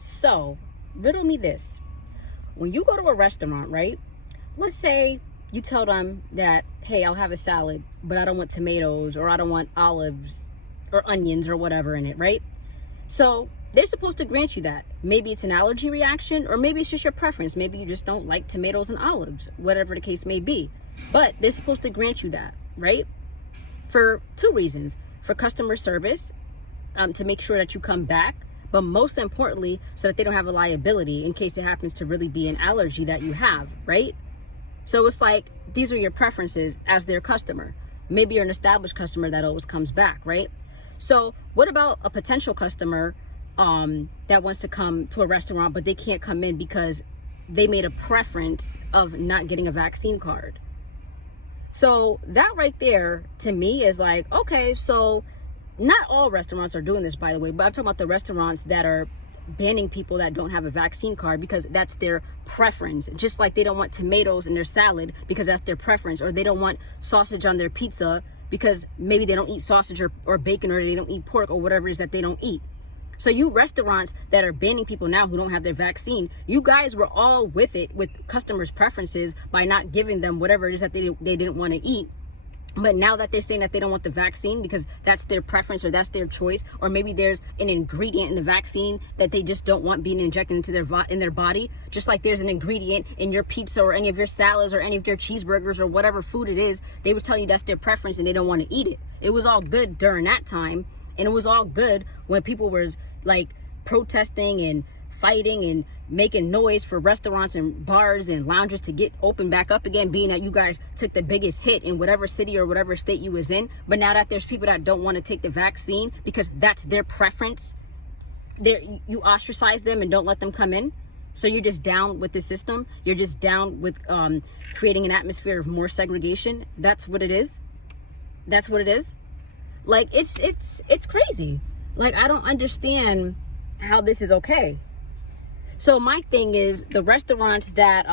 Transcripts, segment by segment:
So, riddle me this. When you go to a restaurant, right? Let's say you tell them that, hey, I'll have a salad, but I don't want tomatoes, or I don't want olives or onions or whatever in it, right? So they're supposed to grant you that. Maybe it's an allergy reaction, or maybe it's just your preference. Maybe you just don't like tomatoes and olives, whatever the case may be. But they're supposed to grant you that, right? For two reasons. For customer service, to make sure that you come back, but most importantly, so that they don't have a liability in case it happens to really be an allergy that you have, right? So it's like, these are your preferences as their customer. Maybe you're an established customer that always comes back, right? So what about a potential customer that wants to come to a restaurant, but they can't come in because they made a preference of not getting a vaccine card? So that right there to me is like, okay, so not all restaurants are doing this, by the way, but I'm talking about the restaurants that are banning people that don't have a vaccine card because that's their preference. Just like they don't want tomatoes in their salad because that's their preference, or they don't want sausage on their pizza because maybe they don't eat sausage or bacon, or they don't eat pork, or whatever it is that they don't eat. So you restaurants that are banning people now who don't have their vaccine, you guys were all with it, with customers' preferences, by not giving them whatever it is that they didn't want to eat. But now that they're saying that they don't want the vaccine because that's their preference, or that's their choice, or maybe there's an ingredient in the vaccine that they just don't want being injected into their body, just like there's an ingredient in your pizza or any of your salads or any of your cheeseburgers or whatever food it is, they would tell you that's their preference and they don't want to eat it. It was all good during that time, and it was all good when people were like protesting and fighting and making noise for restaurants and bars and lounges to get open back up again, being that you guys took the biggest hit in whatever city or whatever state you was in. But now that there's people that don't want to take the vaccine because that's their preference, you ostracize them and don't let them come in. So you're just down with the system. You're just down with creating an atmosphere of more segregation. That's what it is. That's what it is. Like, it's crazy. Like, I don't understand how this is okay. So my thing is, the restaurants that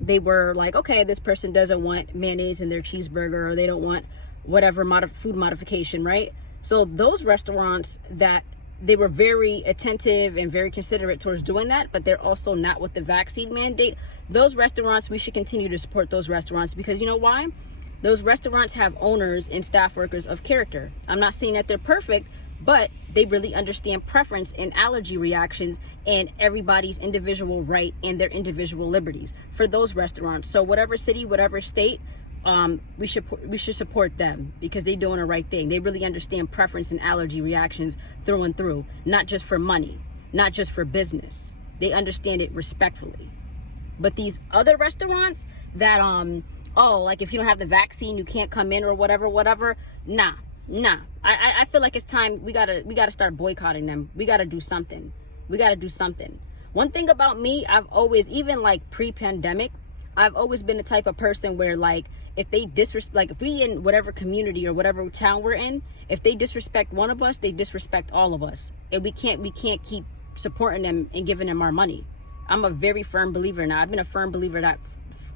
they were like, okay, this person doesn't want mayonnaise in their cheeseburger, or they don't want whatever food modification, right? So those restaurants that they were very attentive and very considerate towards doing that, but they're also not with the vaccine mandate. Those restaurants, we should continue to support those restaurants, because you know why? Those restaurants have owners and staff workers of character. I'm not saying that they're perfect, but they really understand preference and allergy reactions and everybody's individual right and their individual liberties for those restaurants. So whatever city, whatever state, we should support them, because they're doing the right thing. They really understand preference and allergy reactions through and through, not just for money, not just for business. They understand it respectfully. But these other restaurants that, like if you don't have the vaccine, you can't come in, or whatever, nah. I feel like it's time we gotta start boycotting them. We gotta do something. One thing about me, I've always, even like pre-pandemic, I've always been the type of person where, like, if they like if we in whatever community or whatever town we're in, if they disrespect one of us, they disrespect all of us. And we can't keep supporting them and giving them our money. I'm a very firm believer now. I've been a firm believer that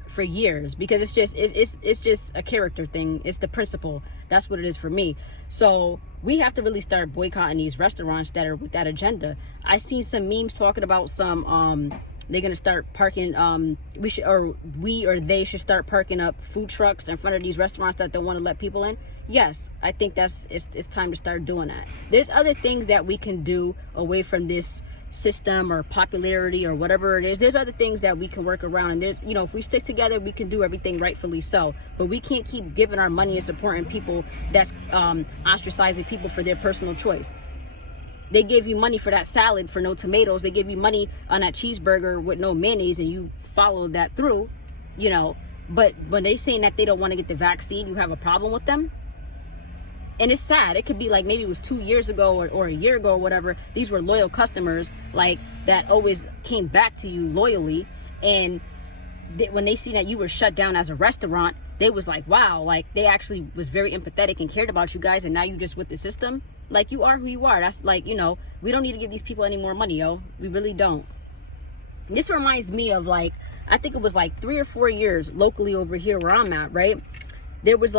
for years, because it's just a character thing. It's the principle. That's what it is for me. So we have to really start boycotting these restaurants that are with that agenda. I see some memes talking about some they're gonna start parking they should start parking up food trucks in front of these restaurants that don't want to let people in. Yes, I think it's time to start doing that. There's other things that we can do away from this system or popularity or whatever it is. There's other things that we can work around, and there's, if we stick together, we can do everything rightfully so. But we can't keep giving our money and supporting people that's ostracizing people for their personal choice. They gave you money for that salad for no tomatoes. They gave you money on that cheeseburger with no mayonnaise, and you followed that through, but when they're saying that they don't want to get the vaccine, you have a problem with them. And it's sad. It could be like, maybe it was 2 years ago or a year ago or whatever. These were loyal customers, like, that always came back to you loyally. And when they see that you were shut down as a restaurant, they was like, wow, like, they actually was very empathetic and cared about you guys. And now you just with the system. Like, you are who you are. That's like, we don't need to give these people any more money, yo. We really don't. This reminds me of, like, I think it was like 3 or 4 years locally over here where I'm at, right? There was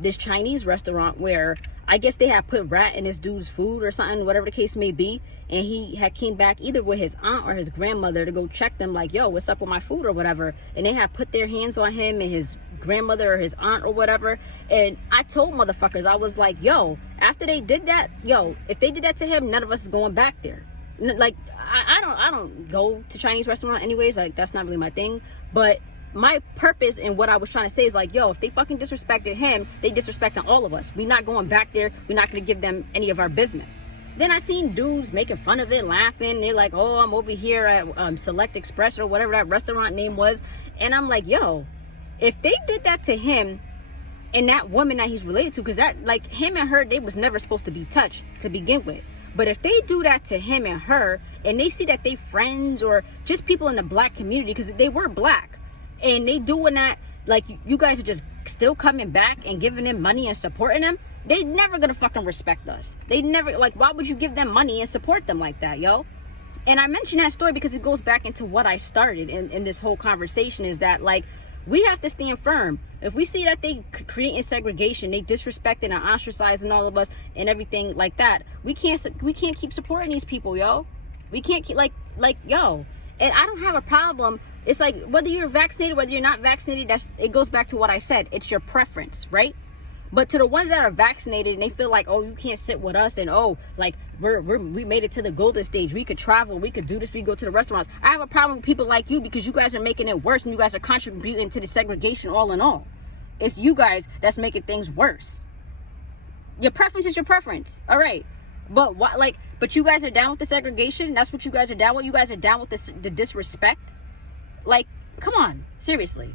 this Chinese restaurant where I guess they had put rat in this dude's food or something, whatever the case may be. And he had came back either with his aunt or his grandmother to go check them like, yo, what's up with my food or whatever. And they had put their hands on him and his grandmother or his aunt or whatever. And I told motherfuckers, I was like, yo, after they did that, yo, if they did that to him, none of us is going back there. Like, I don't go to Chinese restaurant anyways. Like, that's not really my thing. But my purpose and what I was trying to say is like, yo, if they fucking disrespected him, they disrespecting all of us. We're not going back there. We're not going to give them any of our business. Then I seen dudes making fun of it, laughing. They're like, oh, I'm over here at Select Express or whatever that restaurant name was. And I'm like, yo, if they did that to him and that woman that he's related to, because that, like, him and her, they was never supposed to be touched to begin with. But if they do that to him and her, and they see that they friends or just people in the black community, because they were black, and they doing that, like, you guys are just still coming back and giving them money and supporting them, they never gonna fucking respect us. They never, like, why would you give them money and support them like that, yo? And I mention that story because it goes back into what I started in this whole conversation, is that, like, we have to stand firm. If we see that they creating segregation, they disrespecting and ostracizing all of us and everything like that, we can't keep supporting these people, yo. We can't keep, like, yo. And I don't have a problem. It's like, whether you're vaccinated, whether you're not vaccinated, it goes back to what I said. It's your preference, right? But to the ones that are vaccinated and they feel like, oh, you can't sit with us, and oh, like, we made it to the golden stage, we could travel, we could do this, we go to the restaurants. I have a problem with people like you because you guys are making it worse and you guys are contributing to the segregation all in all. It's you guys that's making things worse. Your preference is your preference, all right? But what, like, but you guys are down with the segregation? That's what you guys are down with? You guys are down with the disrespect? Like, come on, seriously.